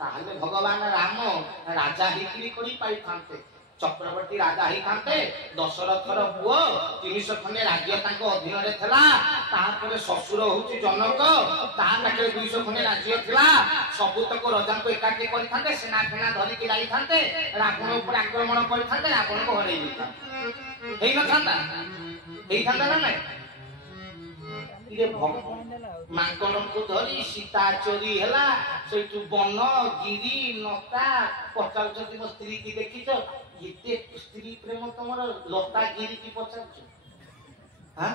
ताहले भगवान राम राजा हिकरी करी पाई थांते चक्रवर्ती राजा ही थांते दशरथर पुओ 300 खंडे राज्य तांको अधीन रे थला तापर ससुर होची जनक ता पाखे 200 खंडे राज्य थला सबुतक राजा को एकाठी करी थांते सेना फेना धरि के जाई थांते रावण ऊपर आक्रमण करी थांते रावण को हरई दिता हेई न थांता हेई थांता ना नहीं इरे भगवान मांकड़ को धरी सीता चोरी हैला सेठु बन गिरी नता पचाउछती मो स्त्री की देखिछ एते स्त्री प्रेम तमर लता गिरी की पचाउछ हां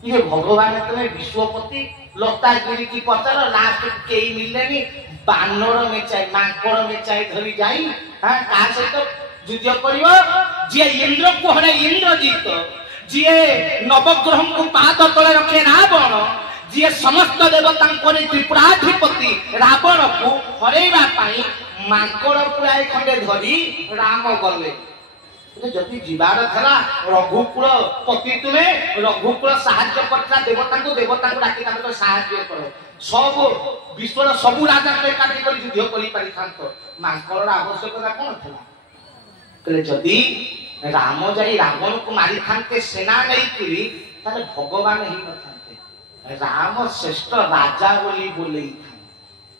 इरे भगवान तमे विश्वपति लता गिरी की पचार लास्ट केई मिललेनी बानर मेचाई मांकड़ मेचाई धरी जाई हां का सहित युद्ध करिवो जे इंद्र को हरे इंद्रजीत जे नवग्रह को पाद तले रखे रावण जे समस्त देवता त्रिपुराधिपति रावण को हरेवा पाई मांकड़ पुराए खंडे धरी राम गले जदि जीवार थला रघुकुल पति तुमे रघुकुल साहाय्य करता देवता को डाकी ताको साहाय्य करो सब विश्वर सब राजा को एकाठी कर युद्ध करि पारि थांतो मांकड़ आवश्यकता कोन थला कले जदि राम जाई रावण को मारी थांते सेना नहीं करी ताले भगवान ही न थांते राम श्रेष्ठ राजा बोली बोले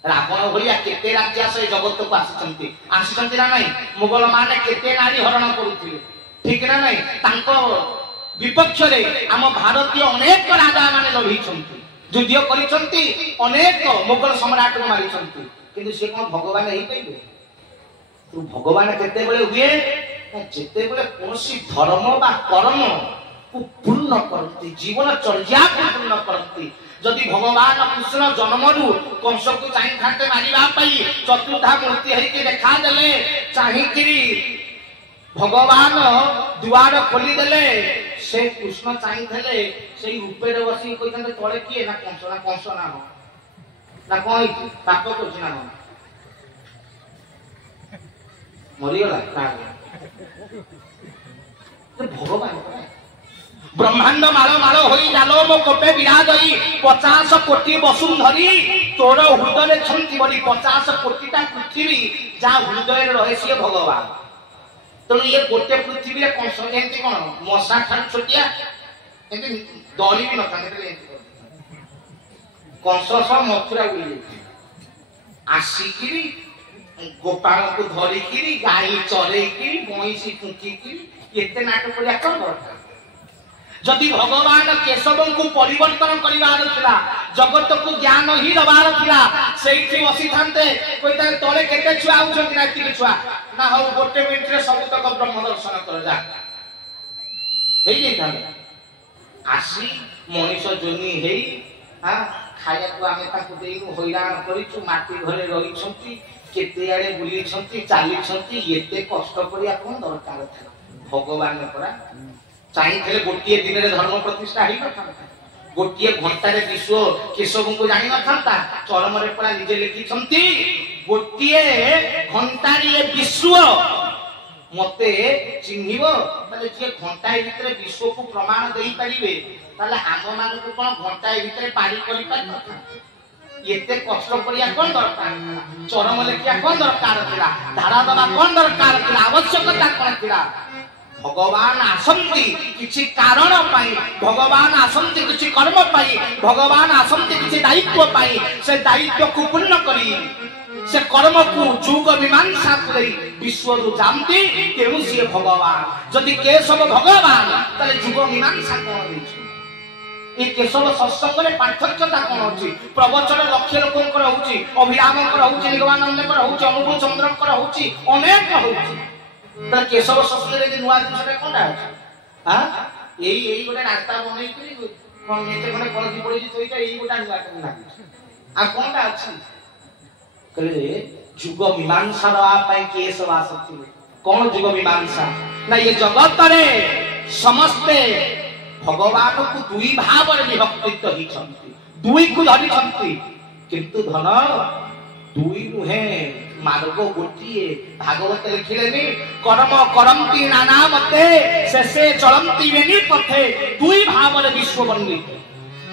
रावण भलिया केते राज्य से जगत को आसिचंती ना नहीं मुगल माने केते नारी हरण करूथिले ठीक ना नहीं तांको विपक्ष रे हम भारतीय अनेक राजा माने लढी छंती युद्ध करिसंती अनेक मुगल सम्राट को मारी छंती किंतु से कोन भगवान ही कहिबे तू भगवान केते बेले हुए जेते बेले कोनसी धर्म बा कर्म को पूर्ण करती जीवन चर्या को पूर्ण करती जदि भगवान कृष्ण जन्मरु कंस को चाहि थाते मारिबा पई चतुर्धा मूर्ति हरि के देखा देले चाहि किरी भगवान द्वार खोली देले से कृष्ण चाहि थले सेई रूपे बसी कहितंते तळे किए ना कंस ना हो ना कोई पाप करछ ना मरी गला ना भगवान ब्रह्मांड माल माल होई जालो मो कोटे विराज होई 50 कोटी वसुंधरी तोर हृदय छंती बोली 50 कोटीटा पृथ्वी जा हृदय रहे से भगवान तो ये गोटे पृथ्वी रे कोन संजेंती कोन मशा ठान छोटिया एंती दली भी न थाने कंस स मथुरा बुली आसीकिरी गोपाल को धरी किरी गाई चरे किरी भैंसी फुंकी किरी एते नाटक करिया कोन दरकार जदि भगवान केशव को परिवर्तन करिवार थिला जगत को ज्ञान ही दबार थिला सेठी बसी थांते कोइता तळे केते छुआ आउछन ना एति छुआ ना हो गोटे मिनिट रे सब तक ब्रह्म दर्शन कर जा हेई जे थाने आसी मनीष जोनी हेई हां खाया को आमे ताकू देइनु होइरान करिछु माटी घरे रही छंती केते आड़े बुली छंती चाली छंती एते कष्ट करिया कोन दरकार था भगवान परा चाहि थले गोटिए दिन रे धर्म प्रतिष्ठा ही न था गोटिए घंटा रे विश्व केशव को जानि न था चरम रे परा निजे लिखि छंती गोटिए घंटा रे विश्व मते चिन्हिबो माने जे घंटा भितरे विश्व को प्रमाण देई परिबे ताले हम मान को कोन घंटा भितरे पारी करि पारि न था एते कष्ट करिया कोन दरकार चरम लेखिया कोन दरकार थिला धारा दबा कोन दरकार थिला आवश्यकता कोन थिला भगवान आसंती किछि कारण पाई भगवान आसंती किछि कर्म पाई भगवान आसंती किछि दायित्व पाई से दायित्व को पूर्ण करी से कर्म को जुग मीमांसा करी विश्व रु जानती तेनु से भगवान जदि केशव भगवान तले जुग मीमांसा कोन देछि ए केशव सत्संग रे पार्थक्यता कोन होछि प्रवचन लक्ष्य लोकंकर होछि अभिरामकर होछि निगमानंदकर होछि अनुकूल चंद्रकर होछि अनेक होछि त केशव सत्संग रे नुवा दिसरे कोनटा हां एई गोटे रास्ता बनै करी कोन एते कोने कलजी पड़ी थोइता एई गोटा नुवा कोन आ कोनटा अछि कहले जुग मीमांसा रा पई केशव आसति कोन जुग मीमांसा ना ये जगत रे समस्त भगवान को दुई भाव रे विभक्त ही छंती दुई को धरि छंती किंतु धन दुई नुहे मार्ग गोटिए भागवत लिखिलेनी कर्म करंती नाना मते शेषे चलंती बेनी पथे दुई भाव रे विश्व बन्नी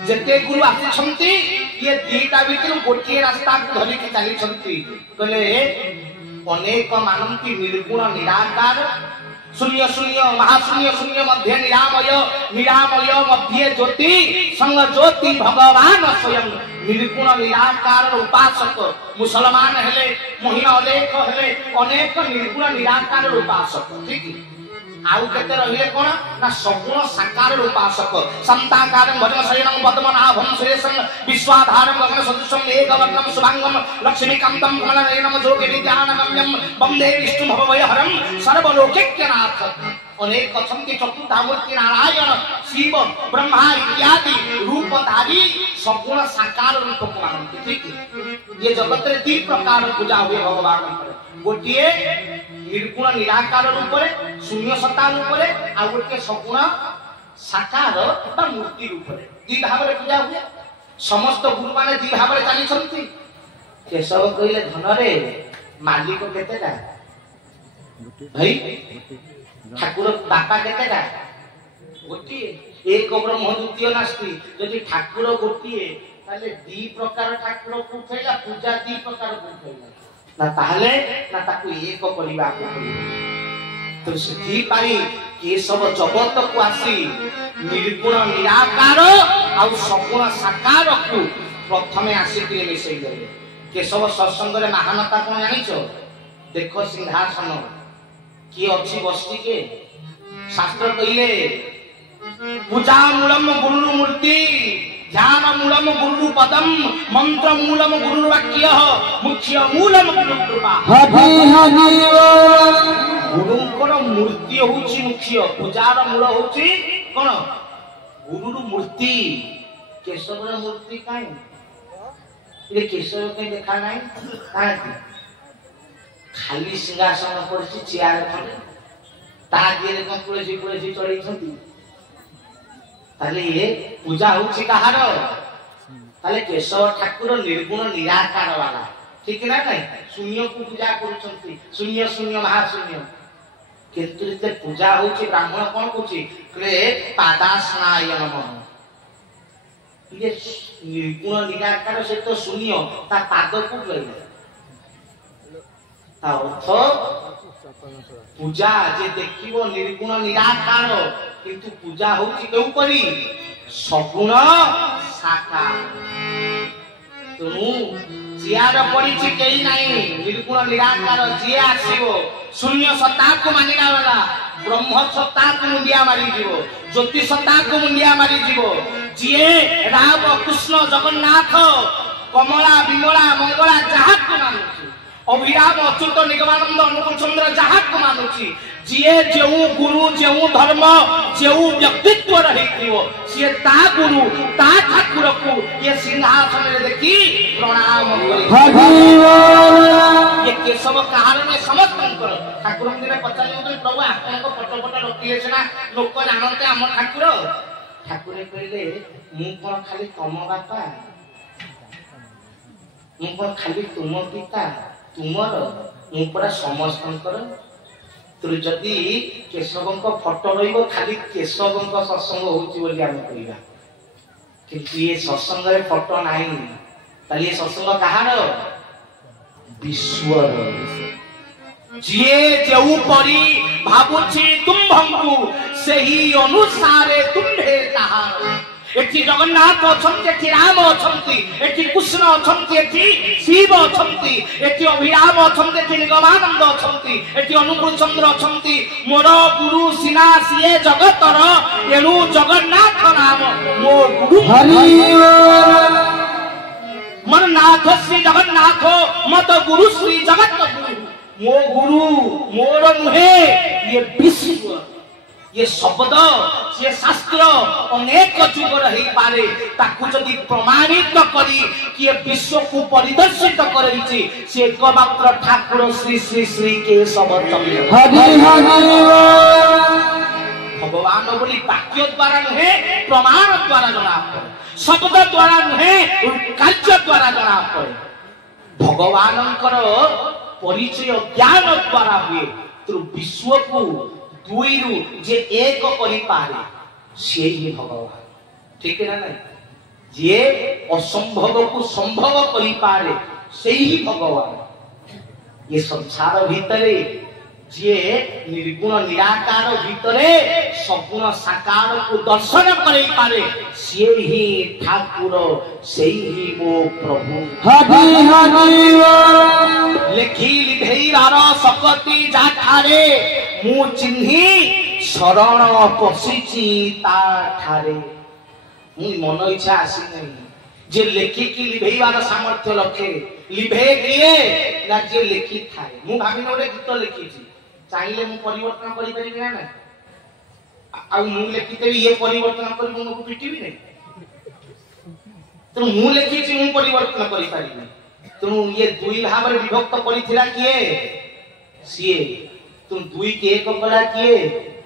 जेते गुरु आछंती ये दीटा भितर गोटे रास्ता को धरिक चली कहले अनेक मानती निर्गुण निराकार शून्य शून्य महाशून्य शून्य मध्य निरामय निरामय मध्य ज्योति संग ज्योति भगवान स्वयं निर्गुण निराकार उपासक मुसलमान हेले महिला अनेक हेले अनेक निर्गुण निराकार उपासक ठीक आउ केते रहिले कोन ना सगुण साकार उपासक संताकारं भजन शयनं पद्मनाभं सुरेशं विश्वाधारं गगन सदृशं मेघवर्णं शुभांगं लक्ष्मीकान्तं कमलनयनं जोगे विद्यानगम्यं वन्दे विष्णु भवभयहरं सर्वलोकैक्यनाथ अनेक अछंती चतुर्धामूर्ति नारायण शिव ब्रह्मा इत्यादि रूपधारी सगुण साकार रूप को मानते ठीक ये जगत रे तीन प्रकार पूजा हुए भगवान गोटिए निर्गुण निराकार रूप रे शून्य सत्ता रूप रे आ गोटे सगुण साकार बा मूर्ति रूप रे दी भाव रे पूजा हुए समस्त गुरु माने दी भाव रे चली छंती केशव कहिले धन रे मालिक केतेटा भाई ठाकुर बापा केतेटा गोटिए एक ब्रह्म द्वितीय नास्ति यदि ठाकुर गोटिए ताले दी प्रकार ठाकुर को उठैला पूजा दी प्रकार को उठैला ना ताले ना ताकू एक परिवा को तो सिद्धि पाई के सब जगत को आसी निर्गुण निराकार आ सगुण साकार को प्रथमे आसी के मिसई गले के सब सत्संग रे महानता कोन जानिछो देखो सिंहासन की अच्छी वस्ती के शास्त्र कहिले पूजा मूलम गुरु मूर्ति ध्यान मूलम गुरु पदम मंत्र मूलम गुरु वाक्य मुख्य मूलम गुरु कृपा हरि हरि गुरुଙ୍କର मूर्ति होची मुख्य पूजार मूल होची कोन गुरुर मूर्ति केशवर मूर्ति काई ये केशव के देखा नाही काहे खाली सिंहासन पर चेयर खंडे ता दिए को तुलसी चढ़ी छंती ताले ये पूजा होची कहार ताले केशव ठाकुर निर्गुण निराकार वाला ठीक ना नहीं शून्य को पूजा करूछंती शून्य शून्य महाशून्य किंतु ते पूजा होची ब्राह्मण कोन कहूची क्ले पादासनाय नमः ये निर्गुण निराकार से तो शून्य ता पाद को गइले ता अर्थ पूजा जे देखिबो निर्गुण निराकार किंतु पूजा होची केउ करी सगुण साकार तनु जियार पड़िछि केई नाही निर्गुण निराकार जे आसीबो शून्य सत्ता को मानिना वाला ब्रह्म सत्ता को मुंडिया मारी जीवो ज्योति सत्ता को मुंडिया मारी जीवो जे राम कृष्ण जगन्नाथ कमला विमला मंगला जहा को मानुछि अभिराम अच्युत निगमानंद अनुकूल चंद्र जहा को मानुछि जिए जेउ गुरु जेउ धर्म जेउ व्यक्तित्व रहिथिवो से ता गुरु ता ठाकुर को ये सिंहासन रे देखि प्रणाम करि ये केशव कारण में समस्तंकर ठाकुर दिने पचारि प्रभु आपन को फोटो रखिले छना लोक जानते हम ठाकुर ठाकुर कहले मु कोन खाली तम बापा मु कोन खाली तुम पिता तुमर मु पूरा समस्तंकर तो जदि केशवंक फोटो रहिबो खाली केशवंक सत्संग होची बोली हम कहिबा किंतु ये सत्संग रे फोटो नाही ताली ये सत्संग कहार विश्वर जिए जेउ परी भाबुछि तुम्भंकु सेही अनुसारे तुम्भे ताहार एठी जगन्नाथ अछंती एठी राम अछंती एठी कृष्ण अछंती एठी शिव अछंती एठी अभिराम अछंती एठी निगमानंद अछंती एठी अनुकूल चंद्र अछंती मोर गुरु सिना सिए जगतर एनु जगन्नाथ नाम मो गुरु हरि मन नाथ श्री जगन्नाथ मत गुरु श्री जगत गुरु मो गुरु मोर मुहे ये विश्व ये शब्द ये शास्त्र अनेक जुग रही पारे ताकू जदि प्रमाणित करी कि ये विश्व को परिदर्शित करिछि से एकमात्र ठाकुर श्री श्री श्री केशव चंद्र हरि हरि भगवान बोली वाक्य द्वारा नुहे प्रमाण द्वारा जना पड़े शब्द द्वारा नुहे कार्य द्वारा जना पड़े भगवानंकर परिचय ज्ञान द्वारा हुए तो विश्व को दुई रु जे एक करि पारे से ही भगवान ठीक है ना नहीं जे असंभव को संभव करि पारे सेही भगवान। ये संसार भितरे जे निर्गुण निराकार भितरे सगुण साकार को दर्शन करै पारे से ही ठाकुर से ही मो प्रभु। हरि हरि लेखी लिधेइबार सकती जाठारे मु चिन्ही शरण पशिची ता ठारे। मु मन इच्छा आसी नहीं जे लेखी की लिधेइबार सामर्थ्य लखे लिभे किए ना जे लेखी थाए। मु भाबिन ओटे गीत लिखिछि चाहिले मु परिवर्तन करि परिबि ना आ मु लेखिते ये परिवर्तन करि मु पिटिबि नै तो मु लेखिछि मु परिवर्तन करि परिबि तो ये दुई भाव रे विभक्त करिथिला किए सिए तुम दुई के एक कला किए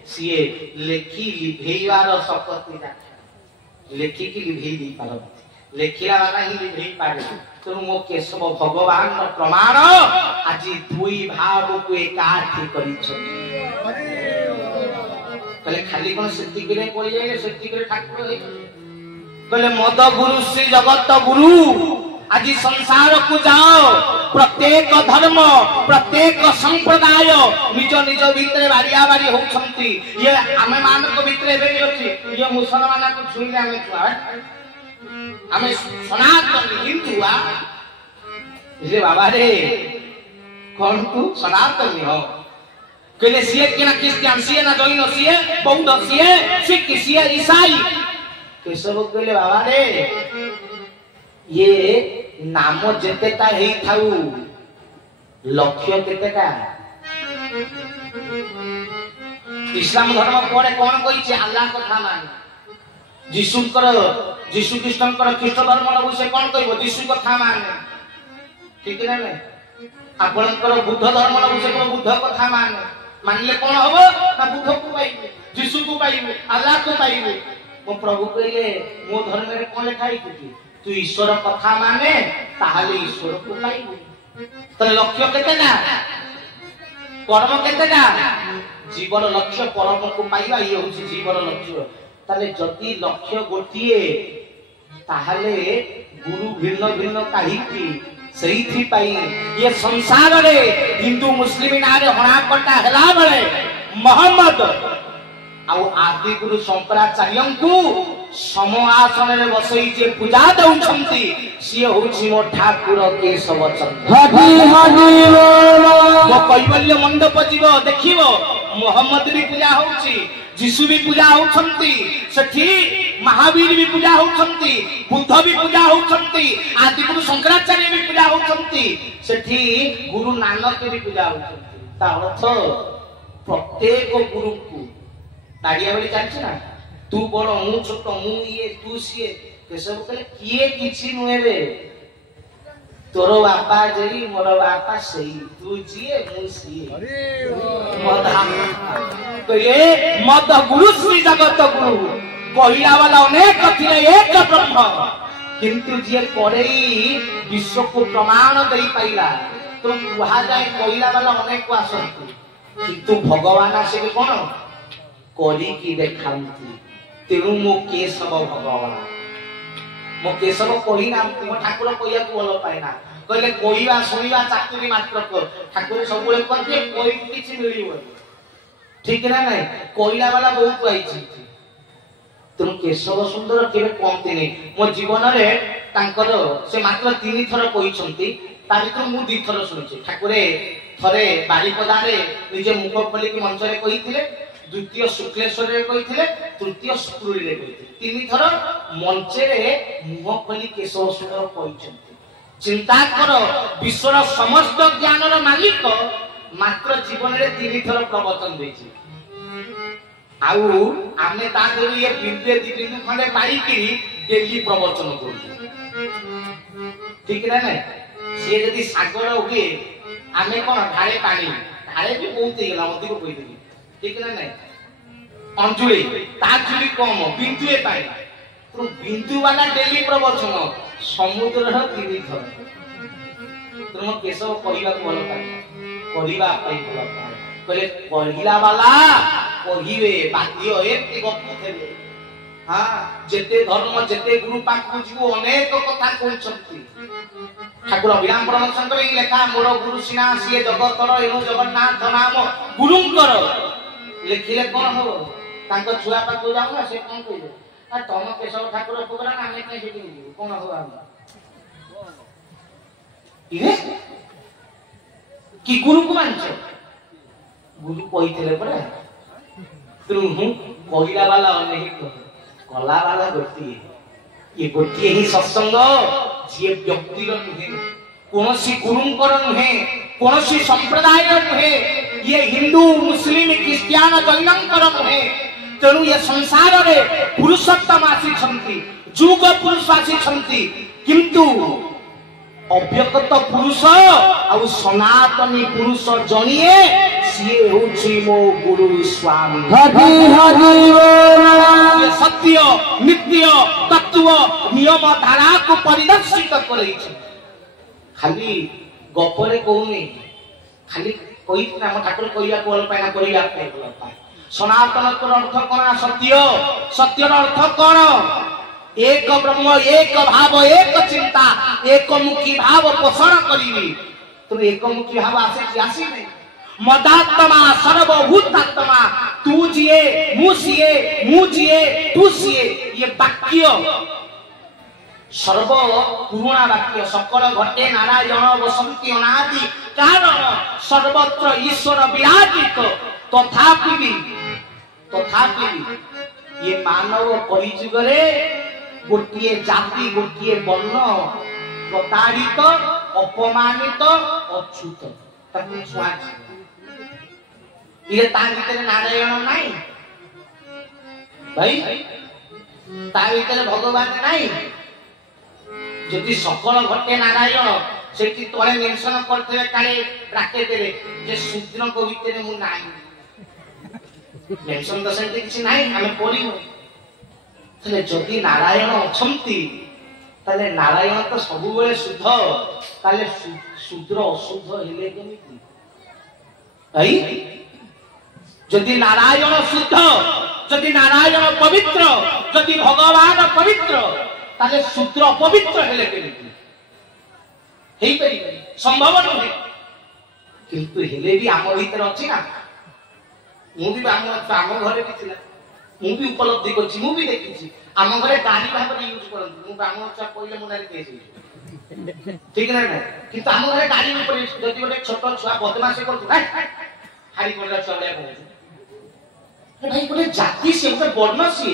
सिए लेखी लिभेइबार सकती जा लेखी की लिभेइ दी पार लेखिला वाला ही लिभेइ पारे तो मो केशव भगवान प्रमाण आज दुई भाव को एकाठी करिछथि कले खाली कोन सिद्धि करे पड़ी जाए सिद्धि करे ठाकुर कले मद गुरु श्री जगत गुरु आज संसार को जाओ प्रत्येक धर्म प्रत्येक संप्रदाय निज निज भितर बारिया बारी होछंती ये आमे मानक भितर एबे अछि ये मुसलमान को छुईले आमे छुआ आमे सनातन हिंदू आ रे बाबा रे कौन तू सनातन हो कहले सीए के ना क्रिश्चियन सीए ना जैन सीए बौद्ध सीए सिख सीए ईसाई केशव कहले बाबा रे ये नाम जेतेटा हेई थाउ लक्ष्य केतेटा इस्लाम धर्म कोडे कोन कहिछि अल्लाह कथा मान जीसु कृष्ण ख्रीष्ट धर्म लगु से कोन कहबो जीसु कथा मान ठीक ना नै आपनकर बुद्ध धर्म लगु से बुद्ध कथा मान मानले कोन हबो ना बुद्ध को पाइबे जीसु को पाइबे अल्लाह को पाइबे मो प्रभु कहले मो धर्म रे कोन लिखा हिछि तू ईश्वर कथा माने ताहाले ईश्वर को पाइबे तो लक्ष्य केतेटा कर्म केतेटा जीवन लक्ष्य परम को पाइबा ये होछि जीवन लक्ष्य ताले जति लक्ष्य गोटिए ताहाले गुरु भिन्न भिन्न काहिकी सहीथि पाई ये संसार रे हिंदू मुस्लिम नारे हणाकटा हेला बळे मोहम्मद आउ आदि गुरु शंकराचार्यंकु सम आसन रे बसई जे पूजा दउछंती सिए होछि मो ठाकुर केशव चंद्र। हरि हरि मो कैवल्य मंडप जीव देखिबो मोहम्मद भी पूजा होछि जीसु भी पूजा होछंती सेठी महावीर भी पूजा होछंती बुद्ध भी पूजा होछंती आदि गुरु शंकराचार्य भी पूजा होछंती सेठी गुरु नानक भी पूजा होछंती ता अर्थ प्रत्येक गुरु को ताड़िया बेली जान्छ ना तू बड़ मु छोट मु ये तू सिए केशव कहले किए किछि नुहे रे तोर बापा जई मोर बापा सही तू जिए मु सिए मदा कहले मद गुरु श्री जगत गुरु कहिला वाला अनेक थिले एक ब्रह्म किंतु जे करेई विश्व को प्रमाण देई पाइला तो कुहा जाए कहिला वाला अनेक को आसंतु किंतु भगवान आसे कोन करी की देखांती तेणु मो केशव भगवान मो केशव कही ना मो ठाकुर कहिया को बोल पाइना कहले कहिबा सुनिबा चातुरी मात्र को ठाकुर सब बोले कहते कोई किछि मिलिबो ठीक ना नहीं कहिला वाला बहुत आइछि तेणु केशव सुंदर केबे कमते नै मो जीवन रे तांकर से मात्र 3 थर कहिसंती ता भीतर मु 2 थर सुनिछि ठाकुरे थरे बारीपदा रे निजे मुख खोली की मंच रे कहिथिले द्वितीय शुक्लेश्वर रे कहिथिले तृतीय सुक्रुरी रे कहिथिले 3 थर मंच रे मुख खोली केशव सुंदर कहिसंती चिंता करो विश्वर समस्त ज्ञान रो मालिक मात्र जीवन रे 3 थर प्रवचन देछि आउ आमे ता देली ये बिंदु 2 बिंदु खंडे पाई की डेली प्रवचन करू ठीक ना नहीं से यदि सागर हुए आमे कोन ढाळे पानी ढाळे भी बहुत ही गला मति को कहि देली ठीक ना नहीं अंजुली ताजुली कम बिंदु ए पाई तो बिंदु वाला डेली प्रवचन समुद्र रो 3 थर तुम केशव कहिबा को भलो पाई कहिबा पाई भलो पाई कहले कहिला वाला कहिबे बाध्य एक गप थेबे हाँ जेते धर्म जेते गुरु पाखु जीव अनेक कथा कहउछंती ठाकुर अभिराम परमशंकर ई लेखा मोर गुरु सिना सिए जगतर एनु जगन्नाथ नाम गुरुंकर लेखिले कोन हो तांको छुआ पाखु जाऊ ना से कोन कहिबे आ तम केशव ठाकुर प्रोग्राम आमे कहि सेठी कोन हो हम इरे कि गुरु को मानछ गुरु कहितले परे तू कहिला वाला अनेक कला वाला गोटी ये गोटी ही सत्संग जे व्यक्तिर नुहे कोनसी गुरुंकर नुहे कोनसी संप्रदाय नुहे ये हिंदू मुस्लिम क्रिश्चियन जैनंकर नुहे तेणु ये संसार रे पुरुषोत्तम आसी छंती जुग पुरुष आसी छंती किंतु अव्यक्त पुरुष आ सनातनी पुरुष जणिए सिए होछि मो गुरु स्वामी हरि हरि ये सत्य नित्य तत्व नियम धारा को परिदर्शित करै छै खाली गपरे कहूनी खाली कोई नाम ठाकुर कहिया कोल पाना करिया पे सनातन को अर्थ कोना सत्य सत्यर अर्थ कोन एक ब्रह्म एक भाव एक चिंता एक मुखी भाव पोषण करिवी तो एक मुखी भाव आसी नहीं मदात्मा सर्वभूतात्मा तू जिए मु जिए तू जिए ये वाक्य सर्व पुराणा वाक्य सकल घटे नारायण वसंती अनादि कारण सर्वत्र ईश्वर विराजित तथापि ये मानव कलिजुगरे गोटिए जाति गोटिए वर्ण प्रताड़ित अपमानित अच्युत ताकू छुआछि ये ता भीतर नारायण नहीं भाई ता भीतर भगवान नहीं जदि सकल घटे नारायण सेठी तळे मेंशन करथे काले ब्रैकेट रे जे शूद्र को भीतर मु नाही मेंशन तो सेठी किछि नाही हमें पढिबो तले जदि नारायण अछंती तले नारायण तो सब बेले शुद्ध ताले शूद्र अशुद्ध हेले केमिति भाई जदि नारायण शुद्ध जदि नारायण पवित्र जदि भगवान पवित्र ताले शूद्र अपवित्र हेले केमिति हेई परि संभव नहे किंतु हेले भी आम भीतर अछि ना मु भी आम घरे भी थिला मु भी उपलब्धि करछि मु भी देखिछि आम घरे गाड़ी भाबरे यूज करंती मु ब्राह्मण छा पहिले मुनारी केछि ठीक ना ना किंतु आम घरे गाड़ी ऊपर जदि गोटे छोट छुआ बदमाशी करथु हारी कोडा छुआ कहू भाई गोटे जाति से गोटे वर्ण से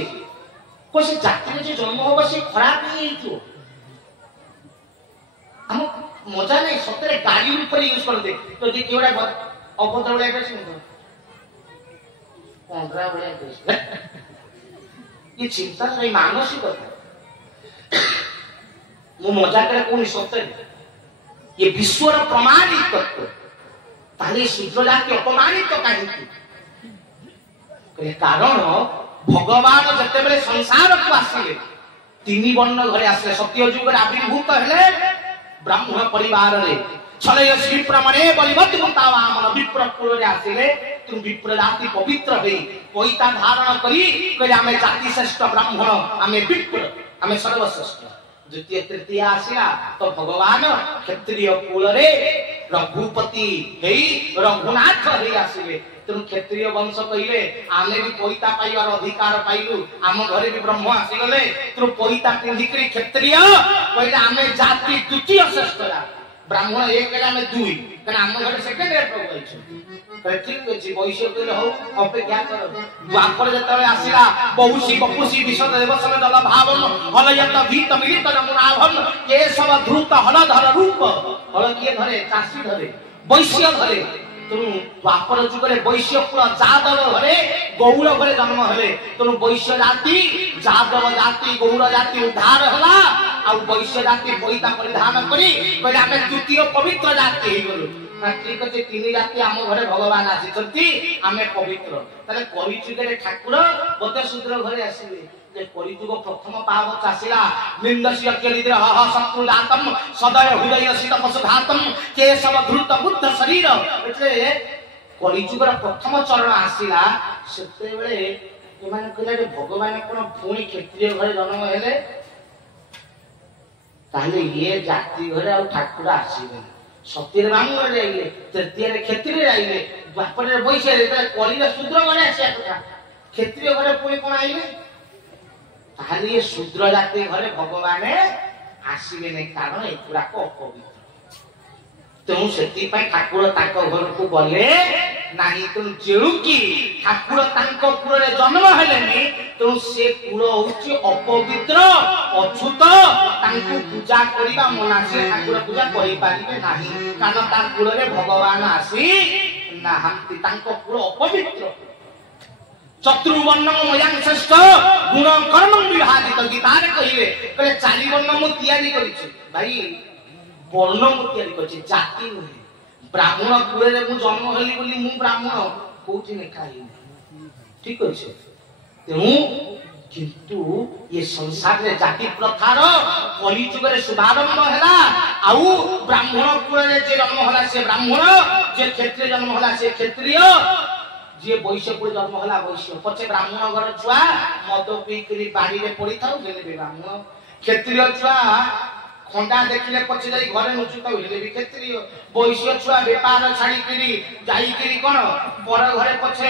को से जाति में जो जन्म होबा से खराब नहीं हेतु हम मजा नहीं सतरे गाड़ी ऊपर यूज करते तो दे केवड़ा अभद्र बड़ा कहछि तो पंद्रा बड़ा कहछि ये चिंता नहीं मानसिकता मु मजा करे कोनी सतरे ये विश्वर प्रमाणित तत्व ताले शूद्र जाति अपमानित काहिंकी कारण भगवान जते बेले संसार को आसिले तीन वर्ण घरे आसिले सत्य युग रे आविर्भूत हेले ब्राह्मण परिवार रे छलय श्री प्रमणे बलिवत मुतावामन विप्र कुल रे आसिले तु विप्र जाति पवित्र होई कोइता धारण करी कहले आमे जाति श्रेष्ठ ब्राह्मण आमे विप्र आमे सर्वश्रेष्ठ द्वितीय तृतीय आसिला तो भगवान क्षत्रिय कुल रे रघुपति हेई रघुनाथ हेई आसिले तुम क्षत्रिय वंश कहले आमे भी पोइता पाइबार अधिकार पाइलु आम घरे भी ब्रह्म आसी गले तुम पोइता पिंधिकरी क्षत्रिय कहले आमे जाति द्वितीय श्रेष्ठ ब्राह्मण एक कहले आमे दुई कने आम घरे सेकंड रे प्रभु आइछ कहले ठीक अछि वैश्य कहले हो अपेक्षा कर द्वापर जतले आसीला बहुसी बपुसी विशद देवसन दल भावन हलयत भीत मिलित नमुनाभन केशव धृत हलधर रूप हल किए धरे चासी धरे वैश्य धरे तुम द्वापर जुगरे वैश्य कुल जादव घरे गौड़ घरे जन्म हेले तुम वैश्य जाति जादव जाति गौड़ जाति उद्धार हला आ वैश्य जाति पोइता परिधान करी कहले आमे द्वितीय पवित्र जाति हे गलो ठीक अछि तीन जाति आम घरे भगवान आसीचंती आमे पवित्र तले कलिजुगरे ठाकुर बते शूद्र घरे आसीले जे कलिजुग प्रथम पाव चासिला निंदस्य केलिद्र ह शत्रु दातम सदय हृदय सीत पशुघातम केशव धृत बुद्ध शरीर एतले कलिजुगर प्रथम चरण आसिला सेते बेले एमाने कहले भगवान कोन पुणी क्षत्रिय घरे जन्म हेले ताले ये जाति घरे आ ठाकुर आसीबे सत्य ब्राह्मण आइले तृतीय क्षत्रिय आइले द्वापर वैश्य रे कलिर शूद्र घरे आसिया कथा क्षत्रिय घरे पुणी कोन आइले ताले ये शूद्र जाति घरे भगवान आसीबे नै कारण एपुरा को अपवित्र तेणु से ठाकुर घर को गले नहीं तेणु जेणु कि ठाकुर कूल जन्म हेले तेणु से कूल हूँ अपवित्र अछूत पूजा करवा मना से ठाकुर पूजा करें कारण कूल भगवान आसी ना कूल अपवित्र चतुर्वर्ण मयांग श्रेष्ठ गुण कर्म विभाजित गीतार कहले चारि वर्ण मु तैयारी करिछि भाई वर्ण मु तैयारी करिछि जाति नुहे ब्राह्मण कूल मु जन्म हेली बोली मु ब्राह्मण कोठी ने खाई ठीक अछि तेणु किंतु ये संसार रे जाति प्रथार कलि जुग रे शुभारंभ हैला आउ ब्राह्मण कूल रे जे जन्म होला से ब्राह्मण जे क्षत्रिय जन्म होला से क्षत्रिय जे वैश्य को जन्म होला वैश्य पछे ब्राह्मण घर छुआ मद पी करी बाड़ी रे पड़ी थाउ हेले ब्राह्मण क्षत्रिय छुआ खंडा देखिले पछे जाई घरे नुचुता हेले भी क्षत्रिय वैश्य छुआ व्यापार छाड़ी करी जाई करी कोन पर घरे पछे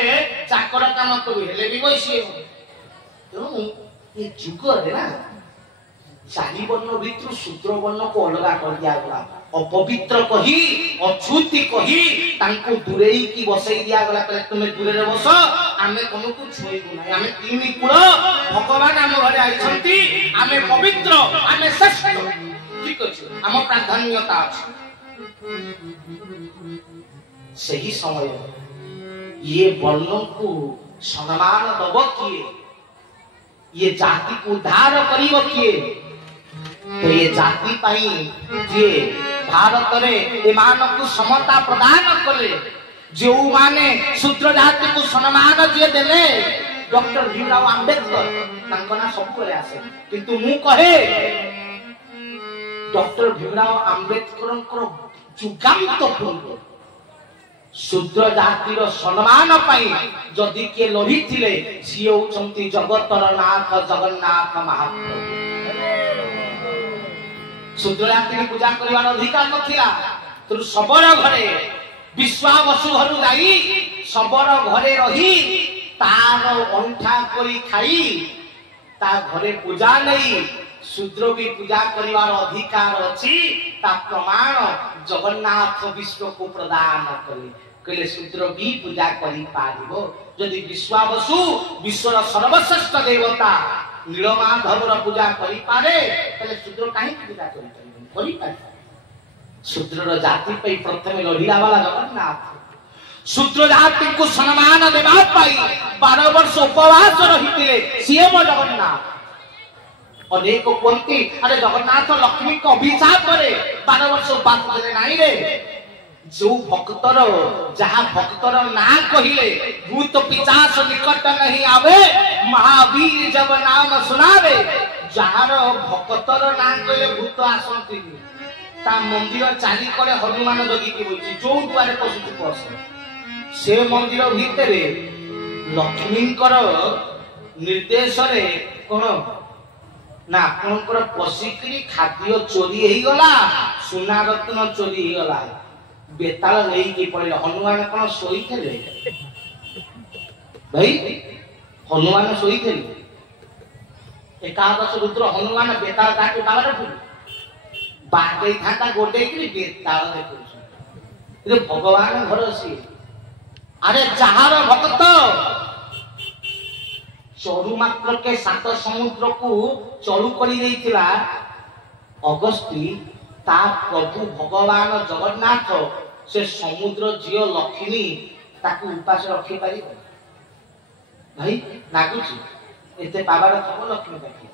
चाकर काम करू हेले भी वैश्य तो ये जुग रे ना चारि वर्ण भितर शूद्र वर्ण को अलगा कर दिया गला अपवित्र कही अछूति कही तांको दुरेई की बसई दिया गला कहले तुमे दूरे रे बस आमे कोनको छुईबु नै आमे तीन कुल भगवान हम घरे आइछंती आमे पवित्र आमे श्रेष्ठ ठीक अछि हम प्राधान्यता अछि सही समय ये वर्णों को सम्मान दब किए ये जाति को उद्धार करिव किए तो ये जाति पाई जे भारत रे एमान को समता प्रदान कले जो माने शूद्र जाति को सम्मान जे देले डॉक्टर भीमराव अंबेडकर तांकना सब करे आसे किंतु मु कहे डॉक्टर भीमराव अंबेडकर को जुगांत पूर्ण शूद्र जाति रो सम्मान पाई जदि के लढी थिले सी होचंती जगतर नाथ जगन्नाथ महाप्रभु शूद्र जाति की पूजा करवार अधिकार नथिला तो सबर घरे विश्वावसु घरु जाई सबर घरे रही तार अंठा करी खाई ता घरे पूजा नहीं शूद्र भी पूजा करवार अधिकार अछि ता प्रमाण जगन्नाथ विश्व को प्रदान कले कहले शूद्र भी पूजा करी पारिबो यदि विश्वावसु विश्वर सर्वश्रेष्ठ देवता नीलमाधवर पूजा करी पारे तले शूद्र काहे पूजा करी पारे शूद्र जाति पे प्रथम लढिला वाला जगन्नाथ शूद्र जाति को सम्मान देबा पाई 12 वर्ष उपवास रहितिले सीएम जगन्नाथ अनेक कोंती अरे जगन्नाथ लक्ष्मी को अभिशाप करे 12 वर्ष उपवास करे नाही रे जो भक्तर जहां भक्तर ना कहिले भूत पिशाच निकट नहीं आवे महावीर जब नाम सुनावे जहार भक्तर ना कहिले भूत आसंती ता मंदिर चाली करे हनुमान जगी के बोलची जो दुआरे पसुची पस से मंदिर भीतरे लक्ष्मीकर निर्देश रे कोन ना आपनकर पसिकरी खाद्य चोरी हेई गला सुना रत्न चोरी हेई गला बेताल नहीं की पड़े हनुमान कौन सोई थे भाई हनुमान सोई थे एकादश रुद्र हनुमान बेताल ताके कावर फुल बागई थाता गोटे की बेताल देखो ये भगवान घर सी अरे जहार भक्त चरु मात्र के 7 समुद्र को चरु करी देइथिला अगस्ती ता प्रभु भगवान जगन्नाथ से समुद्र जियो लक्ष्मी ताकू उपास रखी पारि भाई लागुची एते पावर खबर लक्ष्मी पाखी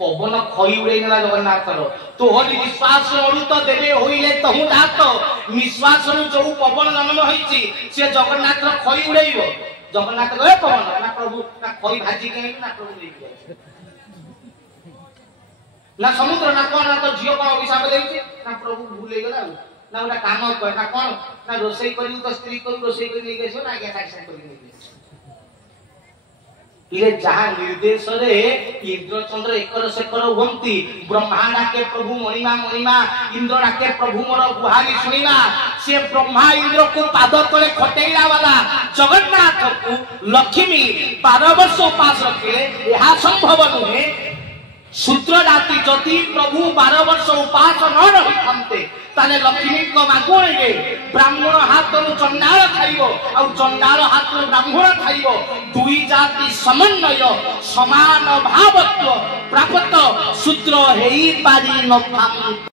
पवन खई उड़े गला जगन्नाथ रो तोहरी विश्वास अरुत देबे होइले तहु दात विश्वास रो जो पवन जन्म होईची से जगन्नाथ रो खई उड़ेइबो जगन्नाथ गए पवन ना प्रभु ना खई भाजी के ना प्रभु देई ना समुद्र ना कोन ना तो जियो कोन अभिशाप देउची ना प्रभु भूल गला ना ओटा काम कर ना कोन ना रोसई करिउ तो स्त्री को रोसई करि ले गेसो ना गया साक्ष्य करि ले ये जहाँ निर्देश रे इंद्रचंद्र एकर सेकर हुंती ब्रह्मा डाके प्रभु मणिमा मणिमा इंद्र डाके प्रभु मोर गुहारी सुनिना से ब्रह्मा इंद्र को पाद तले खटेइला वाला जगन्नाथ को लक्ष्मी 12 वर्ष उपास रखिले यह संभव नुहे सूत्र जाति जदि प्रभु 12 वर्ष उपास न रही थांते ताले लक्ष्मी को मागुणे ब्राह्मण हाथ रो चंडाल खाइबो आ चंडाल हाथ रो ब्राह्मण खाइबो दुई जाति समन्वय समान भावत्व प्राप्त सूत्र हेई पारी न थांते।